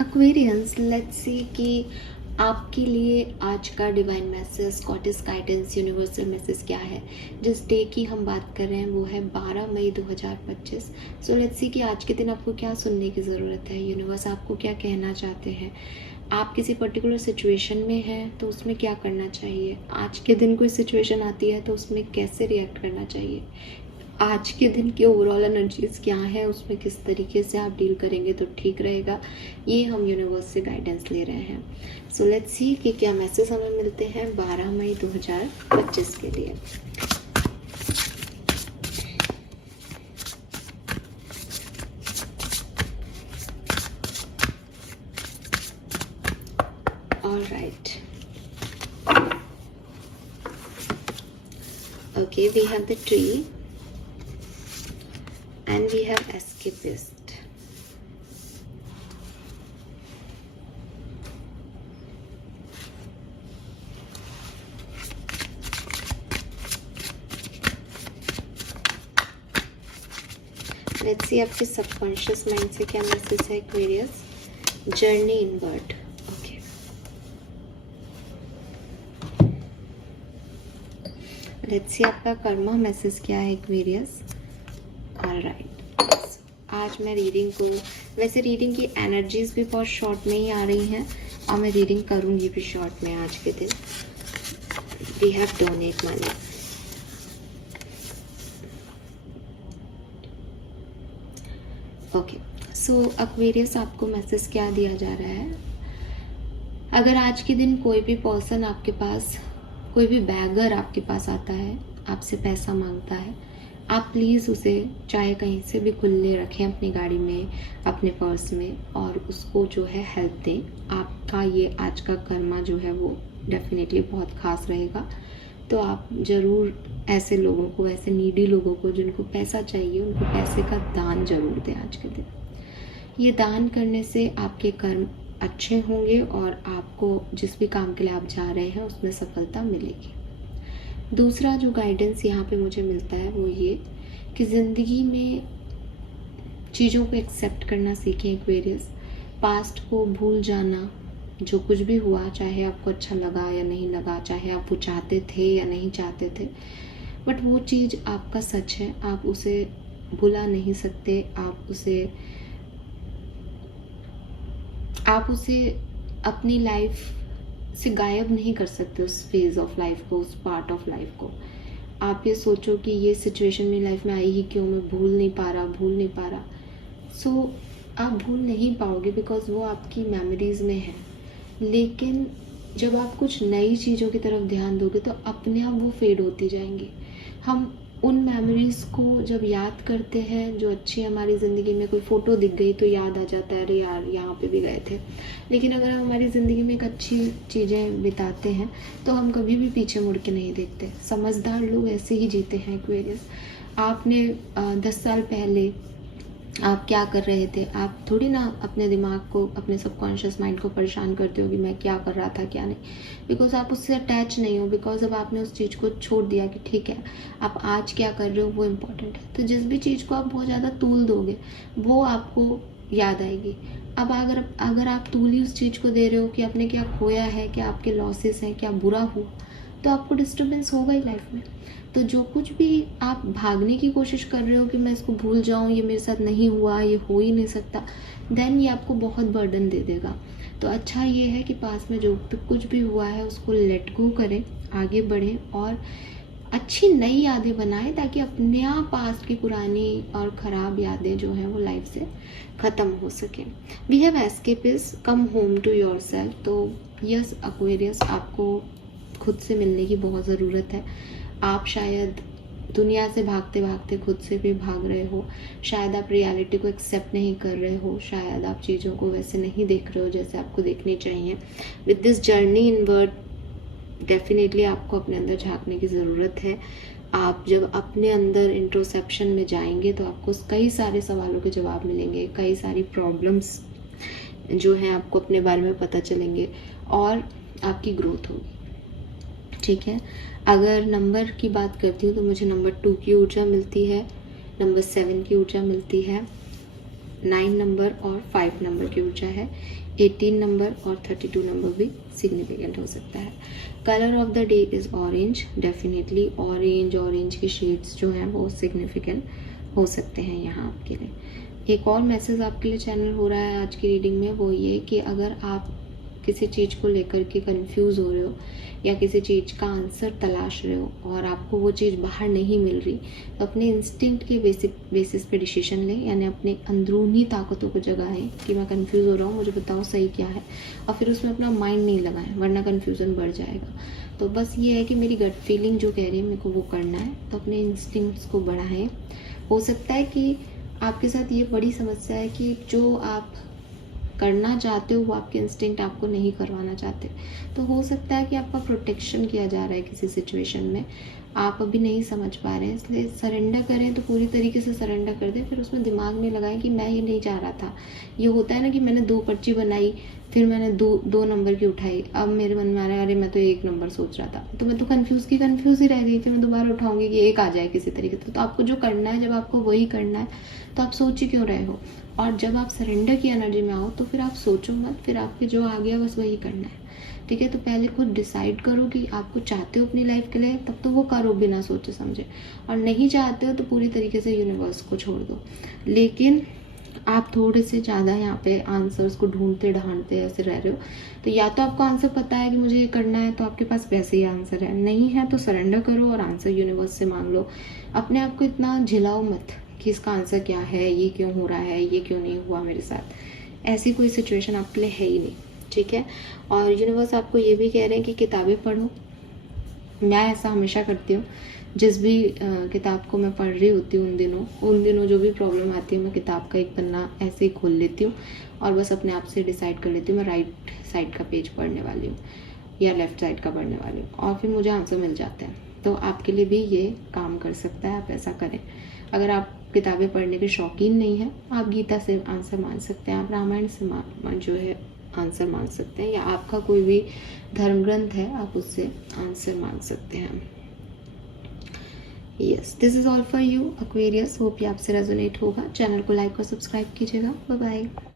Aquarians, let's see कि आपके लिए आज का divine message, goddess guidance, universal message क्या है। जिस डे की हम बात कर रहे हैं वो है 12 मई 2025। सो लेट्स सी कि आज के दिन आपको क्या सुनने की ज़रूरत है, यूनिवर्स आपको क्या कहना चाहते हैं। आप किसी पर्टिकुलर सिचुएशन में हैं तो उसमें क्या करना चाहिए, आज के दिन कोई सिचुएशन आती है तो उसमें कैसे रिएक्ट करना चाहिए, आज के दिन की ओवरऑल एनर्जीज क्या है, उसमें किस तरीके से आप डील करेंगे तो ठीक रहेगा। ये हम यूनिवर्स से गाइडेंस ले रहे हैं। सो लेट्स सी कि क्या मैसेज हमें मिलते हैं 12 मई 2025 के लिए। Alright, okay, we have the tree and we have escapist. Let's see आपके सबकॉन्शियस माइंड से क्या मैसेज है Aquarius. Journey inward, okay. Let's see आपका कर्मा मैसेज क्या है एक्वेरियस। ऑलराइट, आज मैं रीडिंग को, वैसे रीडिंग की एनर्जीज भी बहुत शॉर्ट में ही आ रही हैं और मैं रीडिंग करूँगी भी शॉर्ट में आज के दिन। We have donate money, okay. So Aquarius आपको मैसेज क्या दिया जा रहा है। अगर आज के दिन कोई भी पर्सन आपके पास, कोई भी बैगर आपके पास आता है, आपसे पैसा मांगता है, आप प्लीज़ उसे चाहे कहीं से भी खुले रखें, अपनी गाड़ी में, अपने पर्स में, और उसको जो है हेल्प दें। आपका ये आज का कर्मा जो है वो डेफिनेटली बहुत ख़ास रहेगा। तो आप ज़रूर ऐसे लोगों को, ऐसे नीडी लोगों को जिनको पैसा चाहिए, उनको पैसे का दान ज़रूर दें आज के दिन। ये दान करने से आपके कर्म अच्छे होंगे और आपको जिस भी काम के लिए आप जा रहे हैं उसमें सफलता मिलेगी। दूसरा जो गाइडेंस यहाँ पे मुझे मिलता है वो ये कि ज़िंदगी में चीज़ों को एक्सेप्ट करना सीखें एक्वेरियस। पास्ट को भूल जाना, जो कुछ भी हुआ, चाहे आपको अच्छा लगा या नहीं लगा, चाहे आप वो चाहते थे या नहीं चाहते थे, बट वो चीज़ आपका सच है, आप उसे भुला नहीं सकते। आप उसे अपनी लाइफ से गायब नहीं कर सकते, उस फेज़ ऑफ लाइफ को, उस पार्ट ऑफ लाइफ को। आप ये सोचो कि ये सिचुएशन मेरी लाइफ में आई ही क्यों, मैं भूल नहीं पा रहा। सो आप भूल नहीं पाओगे बिकॉज वो आपकी मेमोरीज़ में है। लेकिन जब आप कुछ नई चीज़ों की तरफ ध्यान दोगे तो अपने आप वो फेड होती जाएंगी। हम उन मेमोरीज़ को जब याद करते हैं जो अच्छी हमारी ज़िंदगी में, कोई फ़ोटो दिख गई तो याद आ जाता है, अरे यार यहाँ पे भी गए थे। लेकिन अगर हम हमारी ज़िंदगी में एक अच्छी चीज़ें बिताते हैं तो हम कभी भी पीछे मुड़ के नहीं देखते। समझदार लोग ऐसे ही जीते हैं एक्वेरियस। आपने 10 साल पहले आप क्या कर रहे थे, आप थोड़ी ना अपने दिमाग को, अपने सबकॉन्शियस माइंड को परेशान करते हो कि मैं क्या कर रहा था क्या नहीं, बिकॉज आप उससे अटैच नहीं हो, बिकॉज अब आपने उस चीज़ को छोड़ दिया कि ठीक है आप आज क्या कर रहे हो वो इम्पोर्टेंट है। तो जिस भी चीज़ को आप बहुत ज़्यादा तूल दोगे वो आपको याद आएगी। अब अगर आप तूल ही उस चीज़ को दे रहे हो कि आपने क्या खोया है, क्या आपके लॉसेस हैं, क्या बुरा हुआ, तो आपको डिस्टर्बेंस होगा ही लाइफ में। तो जो कुछ भी आप भागने की कोशिश कर रहे हो कि मैं इसको भूल जाऊं, ये मेरे साथ नहीं हुआ, ये हो ही नहीं सकता, देन ये आपको बहुत बर्डन दे देगा। तो अच्छा ये है कि पास में जो कुछ भी हुआ है उसको लेट गो करें, आगे बढ़ें और अच्छी नई यादें बनाएं, ताकि अपने आप पास्ट की पुरानी और ख़राब यादें जो हैं वो लाइफ से ख़त्म हो सकें। We have escapes, come home to your self. तो यस एक्वेरियस, आपको खुद से मिलने की बहुत ज़रूरत है। आप शायद दुनिया से भागते भागते खुद से भी भाग रहे हो, शायद आप रियलिटी को एक्सेप्ट नहीं कर रहे हो, शायद आप चीज़ों को वैसे नहीं देख रहे हो जैसे आपको देखनी चाहिए। With this journey inward definitely आपको अपने अंदर झांकने की ज़रूरत है। आप जब अपने अंदर इंट्रोस्पेक्शन में जाएंगे तो आपको कई सारे सवालों के जवाब मिलेंगे, कई सारी प्रॉब्लम्स जो हैं आपको अपने बारे में पता चलेंगे और आपकी ग्रोथ होगी। ठीक है, अगर नंबर की बात करती हूँ तो मुझे नंबर 2 की ऊर्जा मिलती है, नंबर 7 की ऊर्जा मिलती है, 9 नंबर और 5 नंबर की ऊर्जा है। 18 नंबर और 32 नंबर भी सिग्निफिकेंट हो सकता है। Colour of the day is orange. Definitely orange की शेड्स जो हैं वो सिग्निफिकेंट हो सकते हैं यहाँ आपके लिए। एक और मैसेज आपके लिए चैनल हो रहा है आज की रीडिंग में, वो ये कि अगर आप किसी चीज़ को लेकर के कंफ्यूज हो रहे हो या किसी चीज़ का आंसर तलाश रहे हो और आपको वो चीज़ बाहर नहीं मिल रही, तो अपने इंस्टिंक्ट के बेसिस पे डिसीजन लें, यानी अपने अंदरूनी ताकतों को जगाएं कि मैं कंफ्यूज हो रहा हूँ, मुझे बताओ सही क्या है, और फिर उसमें अपना माइंड नहीं लगाएं, वरना कन्फ्यूज़न बढ़ जाएगा। तो बस ये है कि मेरी गट फीलिंग जो कह रही है मेरे को वो करना है, तो अपने इंस्टिंक्ट्स को बढ़ाएं। हो सकता है कि आपके साथ ये बड़ी समस्या है कि जो आप करना चाहते हो वो आपके इंस्टिंक्ट आपको नहीं करवाना चाहते, तो हो सकता है कि आपका प्रोटेक्शन किया जा रहा है किसी सिचुएशन में, आप अभी नहीं समझ पा रहे हैं, इसलिए सरेंडर करें तो पूरी तरीके से सरेंडर कर दें। फिर उसमें दिमाग में लगाएं कि मैं ये नहीं चाह रहा था। ये होता है ना कि मैंने 2 पर्ची बनाई, फिर मैंने दो नंबर की उठाई, अब मेरे मन में आ रहा है अरे मैं तो 1 नंबर सोच रहा था, तो मैं तो कन्फ्यूज़ ही रह गई, फिर मैं दोबारा उठाऊंगी कि 1 आ जाए किसी तरीके से। तो आपको जो करना है, जब आपको वही करना है तो आप सोच ही क्यों रहे हो। और जब आप सरेंडर की एनर्जी में आओ तो फिर आप सोचो मत, फिर आपके जो आ गया बस वही करना है। ठीक है, तो पहले खुद डिसाइड करो कि आपको चाहते हो अपनी लाइफ के लिए, तब तो वो करो बिना सोचे समझे, और नहीं चाहते हो तो पूरी तरीके से यूनिवर्स को छोड़ दो। लेकिन आप थोड़े से ज़्यादा यहाँ पे आंसर्स को ढूंढते ढांढते ऐसे रह रहे हो, तो या तो आपको आंसर पता है कि मुझे ये करना है तो आपके पास वैसे ही आंसर है, नहीं है तो सरेंडर करो और आंसर यूनिवर्स से मांग लो। अपने आप को इतना झिलाओ मत कि इसका आंसर क्या है, ये क्यों हो रहा है, ये क्यों नहीं हुआ मेरे साथ। ऐसी कोई सिचुएशन आपके लिए है ही नहीं। ठीक है, और यूनिवर्स आपको ये भी कह रहे हैं कि किताबें पढ़ो। मैं ऐसा हमेशा करती हूँ, जिस भी किताब को मैं पढ़ रही होती हूँ उन दिनों जो भी प्रॉब्लम आती है, मैं किताब का एक पन्ना ऐसे ही खोल लेती हूँ और बस अपने आप से डिसाइड कर लेती हूँ मैं राइट साइड का पेज पढ़ने वाली हूँ या लेफ़्ट साइड का पढ़ने वाली हूँ, और फिर मुझे आंसर मिल जाता है। तो आपके लिए भी ये काम कर सकता है, आप ऐसा करें। अगर आप किताबें पढ़ने के शौकीन नहीं हैं, आप गीता से आंसर मान सकते हैं, आप रामायण से जो है आंसर मान सकते हैं, या आपका कोई भी धर्म ग्रंथ है आप उससे आंसर मान सकते हैं। Yes, this is all for you Aquarius. Hope ये आपसे रेजोनेट होगा। चैनल को लाइक और सब्सक्राइब कीजिएगा। Bye bye.